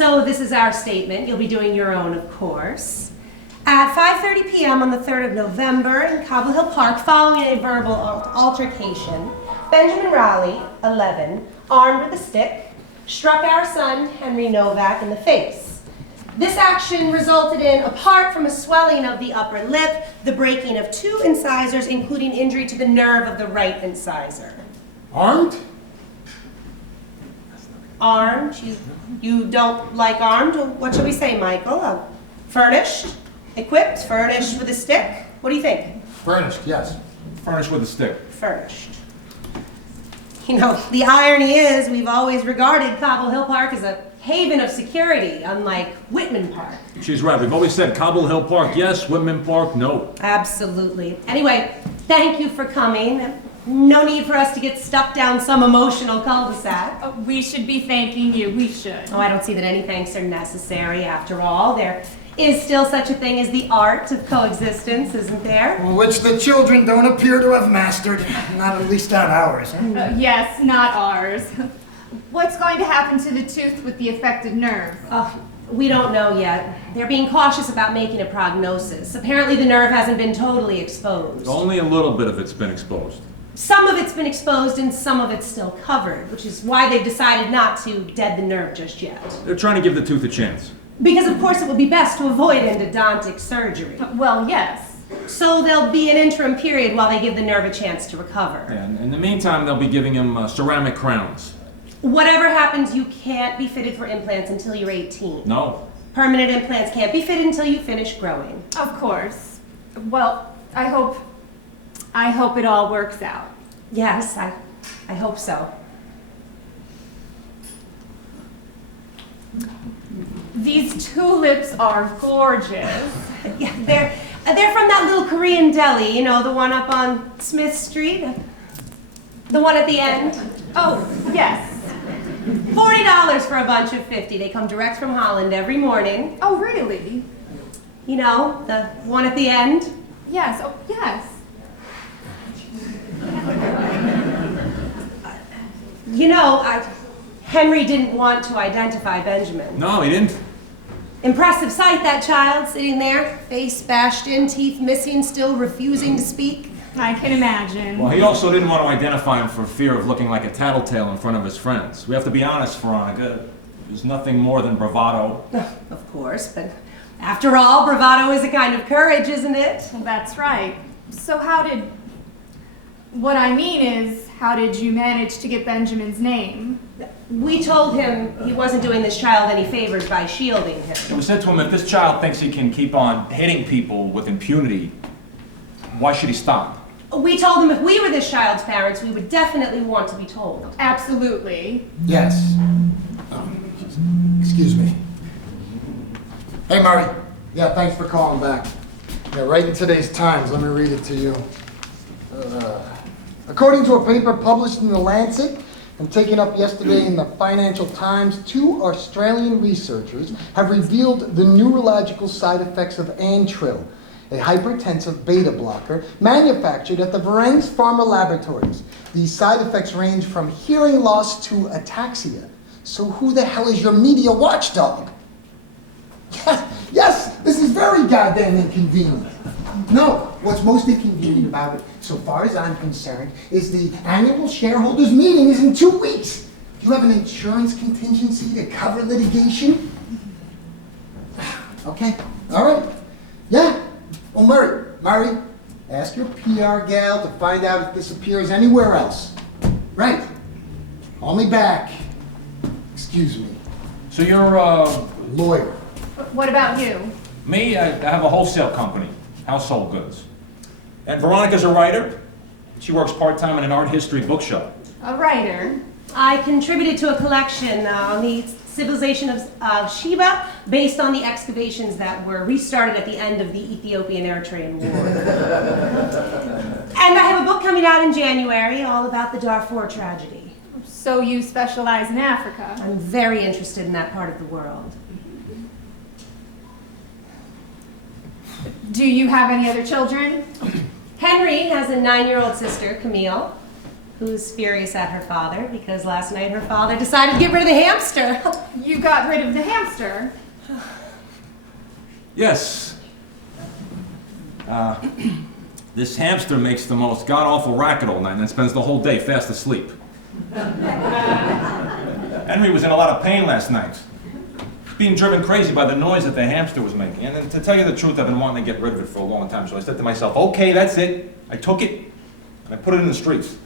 So this is our statement. You'll be doing your own, of course. At 5:30 p.m. on the 3rd of November in Cobble Hill Park, following a verbal altercation, Benjamin Raleigh, 11, armed with a stick, struck our son, Henry Novak, in the face. This action resulted in, apart from a swelling of the upper lip, the breaking of 2 incisors, including injury to the nerve of the right incisor. Armed? Armed? You don't like armed? What shall we say, Michael? Furnished? Equipped? Furnished with a stick? What do you think? Furnished, yes. Furnished with a stick. Furnished. You know, the irony is we've always regarded Cobble Hill Park as a haven of security, unlike Whitman Park. She's right. We've always said Cobble Hill Park, yes. Whitman Park, no. Absolutely. Anyway, thank you for coming. No need for us to get stuck down some emotional cul-de-sac. Oh, we should be thanking you. We should. Oh, I don't see that any thanks are necessary. After all, there is still such a thing as the art of coexistence, isn't there? Which the children don't appear to have mastered. Not at least on ours. Huh? Yes, not ours. What's going to happen to the tooth with the affected nerve? We don't know yet. They're being cautious about making a prognosis. Apparently the nerve hasn't been totally exposed. Only a little bit of it's been exposed. Some of it's been exposed and some of it's still covered, which is why they've decided not to dead the nerve just yet. They're trying to give the tooth a chance. Because of course it would be best to avoid endodontic surgery. Well, yes. So there'll be an interim period while they give the nerve a chance to recover. And in the meantime, they'll be giving him ceramic crowns. Whatever happens, you can't be fitted for implants until you're 18. No. Permanent implants can't be fitted until you finish growing. Of course. Well, I hope it all works out. Yes, I hope so. These tulips are gorgeous. Yeah, they're from that little Korean deli, you know, the one up on Smith Street? The one at the end? Oh, yes. $40 for a bunch of 50. They come direct from Holland every morning. Oh, really? You know, the one at the end? Yes, oh, yes. You know, Henry didn't want to identify Benjamin. No, he didn't. Impressive sight, that child, sitting there, face bashed in, teeth missing, still refusing to speak. I can imagine. Well, he also didn't want to identify him for fear of looking like a tattletale in front of his friends. We have to be honest, Veronica. There's nothing more than bravado. Of course, but after all, bravado is a kind of courage, isn't it? Well, that's right. So what I mean is, how did you manage to get Benjamin's name? We told him he wasn't doing this child any favors by shielding him. It was said to him, if this child thinks he can keep on hitting people with impunity, why should he stop? We told him if we were this child's parents, we would definitely want to be told. Absolutely. Yes. Excuse me. Hey, Murray. Yeah, thanks for calling back. Yeah, right in today's Times. Let me read it to you. According to a paper published in The Lancet and taken up yesterday in the Financial Times, 2 Australian researchers have revealed the neurological side effects of Antril, a hypertensive beta blocker manufactured at the Varennes Pharma Laboratories. These side effects range from hearing loss to ataxia. So who the hell is your media watchdog? Yes, this is very goddamn inconvenient. No, what's most inconvenient about it, so far as I'm concerned, is the annual shareholders meeting is in 2 weeks. Do you have an insurance contingency to cover litigation? Okay, all right. Yeah. Well, Murray, ask your PR gal to find out if this appears anywhere else. Right. Call me back. Excuse me. So you're, Lawyer. What about you? Me, I have a wholesale company, household goods. And Veronica's a writer. She works part-time in an art history bookshop. A writer. I contributed to a collection on the civilization of Sheba based on the excavations that were restarted at the end of the Ethiopian-Eritrean War. And I have a book coming out in January all about the Darfur tragedy. So you specialize in Africa. I'm very interested in that part of the world. Do you have any other children? Henry has a 9-year-old sister, Camille. who's furious at her father because last night her father decided to get rid of the hamster. You got rid of the hamster. Yes. This hamster makes the most god-awful racket all night and then spends the whole day fast asleep. Henry was in a lot of pain last night. Being driven crazy by the noise that the hamster was making. And then, to tell you the truth, I've been wanting to get rid of it for a long time. So I said to myself, okay, that's it. I took it and I put it in the streets.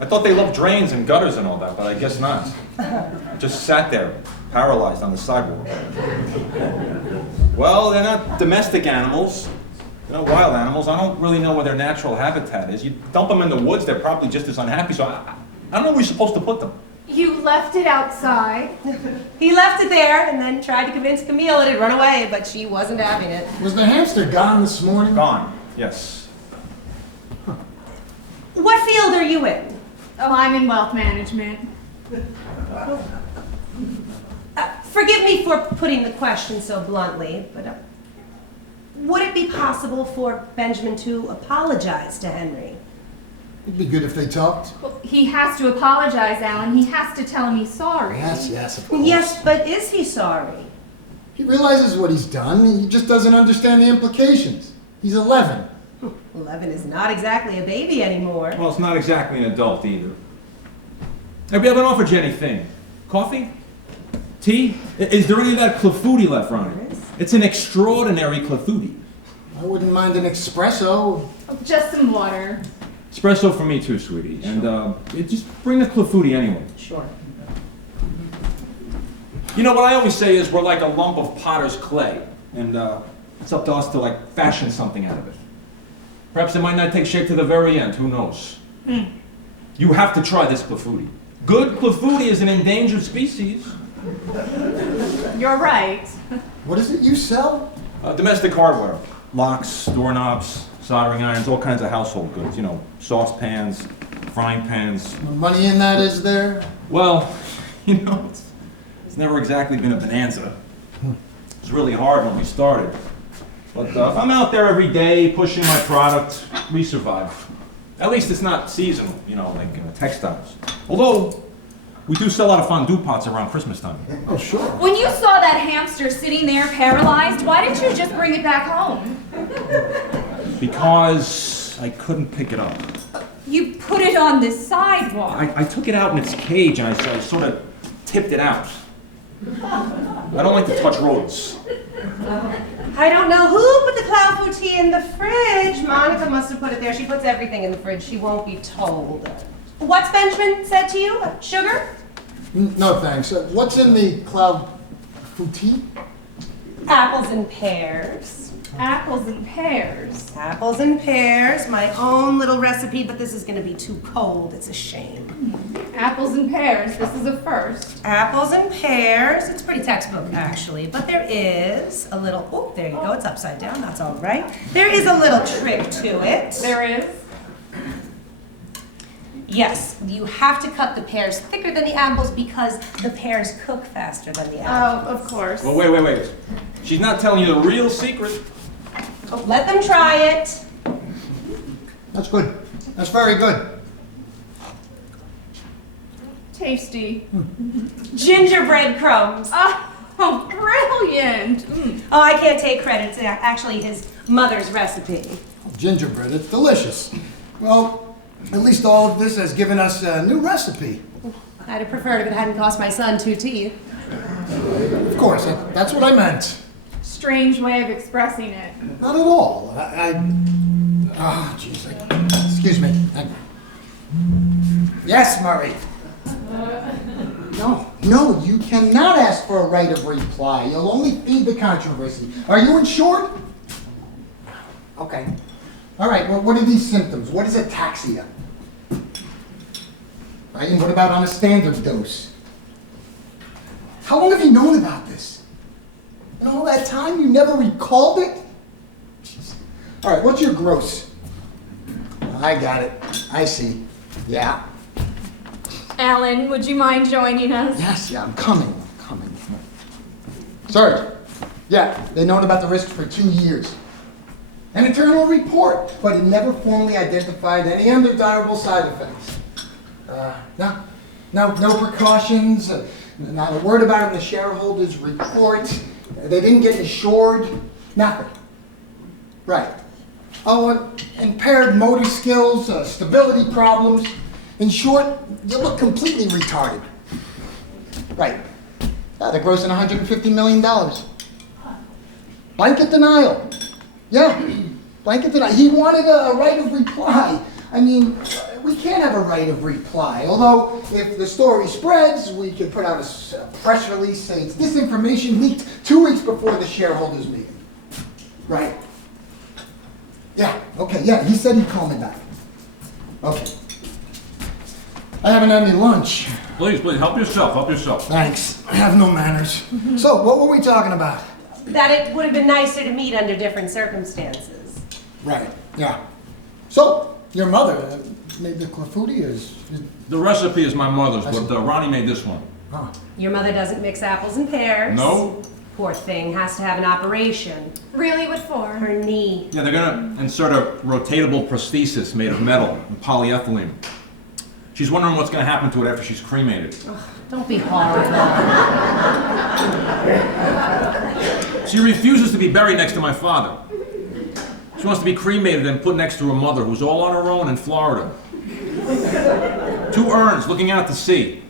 I thought they loved drains and gutters and all that, but I guess not. Just sat there, paralyzed on the sidewalk. Well, they're not domestic animals. They're not wild animals. I don't really know where their natural habitat is. You dump them in the woods, they're probably just as unhappy. So I don't know where you're supposed to put them. You left it outside. He left it there and then tried to convince Camille that it'd run away, but she wasn't having it. Was the hamster gone this morning? Gone, yes. What field are you in? Oh, I'm in wealth management. Forgive me for putting the question so bluntly, but would it be possible for Benjamin to apologize to Henry? It'd be good if they talked. Well, he has to apologize, Alan. He has to tell him he's sorry. Yes, of course. Yes, but is he sorry? He realizes what he's done. He just doesn't understand the implications. He's 11. 11 is not exactly a baby anymore. Well, it's not exactly an adult either. Have we haven't offered you anything? Coffee? Tea? Is there any of that clafouti left, Ronnie? There is. It's an extraordinary clafouti. I wouldn't mind an espresso. Oh, just some water. Espresso for me too, sweetie. And just bring the clafouti anyway. Sure. You know, what I always say is we're like a lump of potter's clay. And it's up to us to, like, fashion something out of it. Perhaps it might not take shape to the very end. Who knows? You have to try this clafouti. Good clafouti is an endangered species. You're right. What is it you sell? Domestic hardware. Locks, doorknobs, soldering irons, all kinds of household goods. You know, saucepans, frying pans. Money in that, is there? Well, you know, it's never exactly been a bonanza. It was really hard when we started. But if I'm out there every day pushing my product, we survive. At least it's not seasonal, you know, like textiles. Although, we do sell a lot of fondue pots around Christmas time. Oh, sure. When you saw that hamster sitting there paralyzed, why didn't you just bring it back home? Because I couldn't pick it up. You put it on the sidewalk. I took it out in its cage and I sort of tipped it out. I don't like to touch rodents. I don't know who put the clafouti in the fridge. Monica must have put it there. She puts everything in the fridge. She won't be told. What's Benjamin said to you? Sugar? No, thanks. What's in the cloud fouti? Apples and pears. Apples and pears. Apples and pears, my own little recipe, but this is going to be too cold. It's a shame. Apples and pears. This is a first. Apples and pears. It's pretty textbook, actually, but there is a little, oh, there you go. It's upside down. That's all right. There is a little trick to it. There is. Yes, you have to cut the pears thicker than the apples because the pears cook faster than the Oh, apples. of course. Well, wait. She's not telling you the real secret. Oh, let them try it. That's good. That's very good. Tasty. Gingerbread crumbs. Oh, brilliant. Oh, I can't take credit. It's actually his mother's recipe. Gingerbread, it's delicious. Well, at least all of this has given us a new recipe. I'd have preferred if it hadn't cost my son 2 teeth. Of course, that's what I meant. Strange way of expressing it. Not at all. Jeez. Excuse me. Yes, Murray. No, you cannot ask for a right of reply. You'll only feed the controversy. Are you insured? Okay. All right, well, what are these symptoms? What is ataxia? Right, and what about on a standard dose? How long have you known about this? And all that time, you never recalled it? Jeez. All right, what's your gross? I got it. I see. Yeah. Alan, would you mind joining us? Yes, I'm coming. Sarge, yeah, they've known about the risk for 2 years. an internal report, but it never formally identified any undesirable side effects. No precautions, not a word about it in the shareholders' report. They didn't get insured, nothing. Right. Oh, impaired motor skills, stability problems. In short, you look completely retarded. Right. They're grossing $150 million. Blanket denial. Yeah, blanket denial. He wanted a right of reply. I mean, we can't have a right of reply. Although, if the story spreads, we could put out a press release saying this information leaked 2 weeks before the shareholders meeting. Right. Yeah, okay, yeah, he said he'd call me back. Okay. I haven't had any lunch. Please, help yourself. Thanks. I have no manners. So, what were we talking about? That it would have been nicer to meet under different circumstances. Right, yeah. So, your mother made the clafouti is... The recipe is my mother's, but Ronnie made this one. Huh. Your mother doesn't mix apples and pears. No. Poor thing has to have an operation. Really, what for? Her knee. Yeah, they're gonna insert a rotatable prosthesis made of metal and polyethylene. She's wondering what's gonna happen to it after she's cremated. Ugh, don't be horrible. She refuses to be buried next to my father. She wants to be cremated and put next to her mother, who's all on her own in Florida. 2 urns looking out to sea.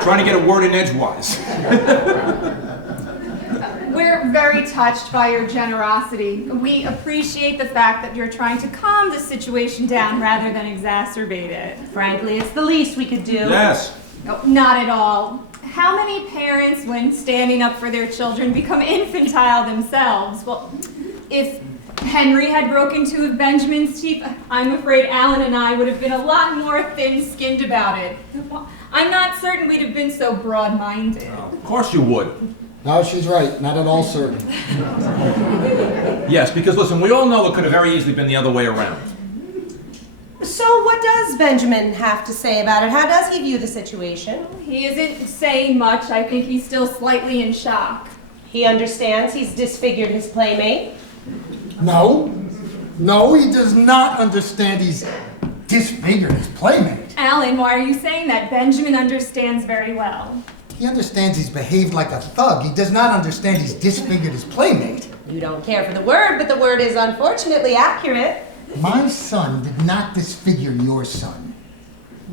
Trying to get a word in edgewise. We're very touched by your generosity. We appreciate the fact that you're trying to calm the situation down rather than exacerbate it. Frankly, it's the least we could do. Yes. No, not at all. How many parents, when standing up for their children, become infantile themselves? Well, if Henry had broken 2 of Benjamin's teeth, I'm afraid Alan and I would have been a lot more thin-skinned about it. I'm not certain we'd have been so broad-minded. Of course you would. No, she's right. Not at all certain. Yes, because listen, we all know it could have very easily been the other way around. So what does Benjamin have to say about it? How does he view the situation? He isn't saying much. I think he's still slightly in shock. He understands he's disfigured his playmate. No, he does not understand he's disfigured his playmate. Alan, why are you saying that? Benjamin understands very well. He understands he's behaved like a thug. He does not understand he's disfigured his playmate. You don't care for the word, but the word is unfortunately accurate. My son did not disfigure your son.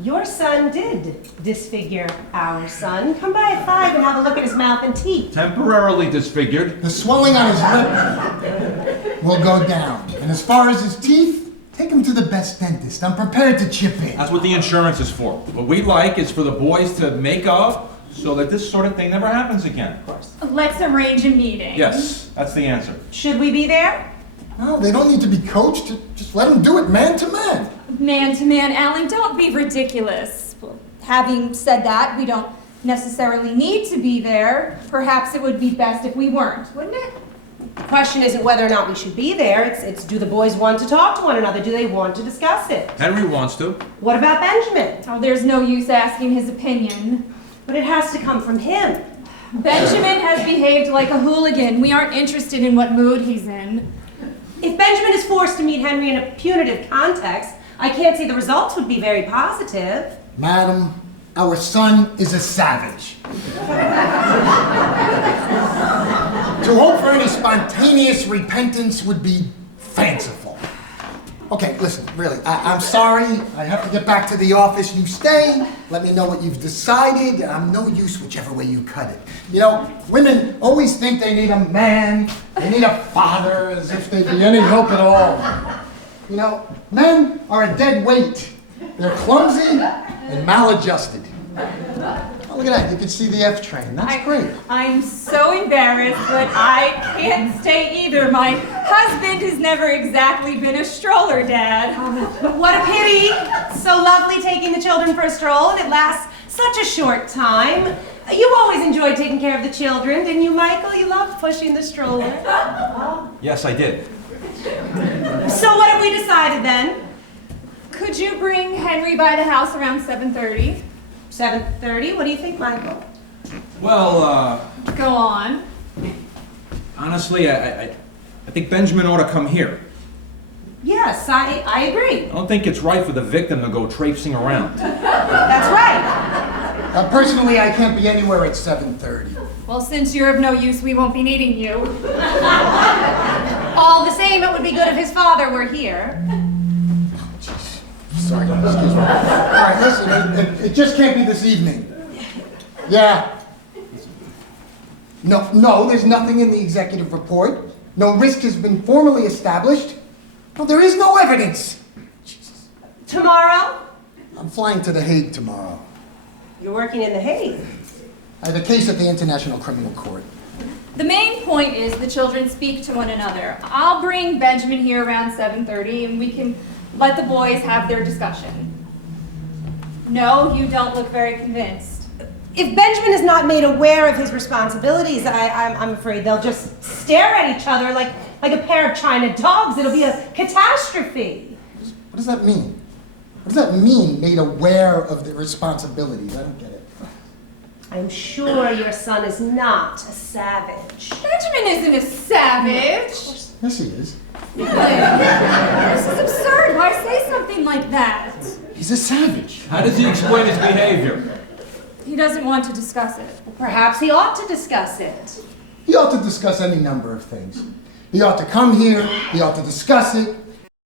Your son did disfigure our son. Come by at 5 and have a look at his mouth and teeth. Temporarily disfigured. The swelling on his lip will go down. And as far as his teeth, take him to the best dentist. I'm prepared to chip in. That's what the insurance is for. What we'd like is for the boys to make up so that this sort of thing never happens again. Of course. Let's arrange a meeting. Yes, that's the answer. Should we be there? No, they don't need to be coached. Just let them do it man to man. Man to man, Alan, don't be ridiculous. Well, having said that, we don't necessarily need to be there. Perhaps it would be best if we weren't, wouldn't it? The question isn't whether or not we should be there. It's do the boys want to talk to one another? Do they want to discuss it? Henry wants to. What about Benjamin? Oh, there's no use asking his opinion. But it has to come from him. Benjamin has behaved like a hooligan. We aren't interested in what mood he's in. If Benjamin is forced to meet Henry in a punitive context, I can't see the results would be very positive. Madam, our son is a savage. To hope for any spontaneous repentance would be fanciful. Okay, listen, really, I'm sorry. I have to get back to the office. You stay. Let me know what you've decided. I'm no use whichever way you cut it. You know, women always think they need a man, they need a father, as if they'd be any help at all. You know, men are a dead weight. They're clumsy and maladjusted. Oh, look at that. You can see the F train. That's great. I'm so embarrassed, but I can't stay either. My husband has never exactly been a stroller dad. What a pity. So lovely taking the children for a stroll, and it lasts such a short time. You always enjoyed taking care of the children, didn't you, Michael? You loved pushing the stroller. Yes, I did. So what have we decided then? Could you bring Henry by the house around 7:30? 7:30? What do you think, Michael? Well, Go on. honestly, I think Benjamin ought to come here. Yes, I agree. I don't think it's right for the victim to go traipsing around. That's right. Personally, I can't be anywhere at 7:30. Well, since you're of no use, we won't be needing you. All the same, it would be good if his father were here. Sorry, excuse me. All right, listen, it just can't be this evening. Yeah. No, there's nothing in the executive report. No risk has been formally established. No, there is no evidence. Jesus. Tomorrow? I'm flying to The Hague tomorrow. You're working in The Hague. I have a case at the International Criminal Court. The main point is the children speak to one another. I'll bring Benjamin here around 7:30 and we can let the boys have their discussion. No, you don't look very convinced. If Benjamin is not made aware of his responsibilities, I'm afraid they'll just stare at each other like a pair of China dogs. It'll be a catastrophe. What does that mean? What does that mean, made aware of the responsibilities? I don't get it. I'm sure your son is not a savage. Benjamin isn't a savage. Yes, he is. This is absurd. Why say something like that? He's a savage. How does he explain his behavior? He doesn't want to discuss it. Perhaps he ought to discuss it. He ought to discuss any number of things. He ought to come here, he ought to discuss it,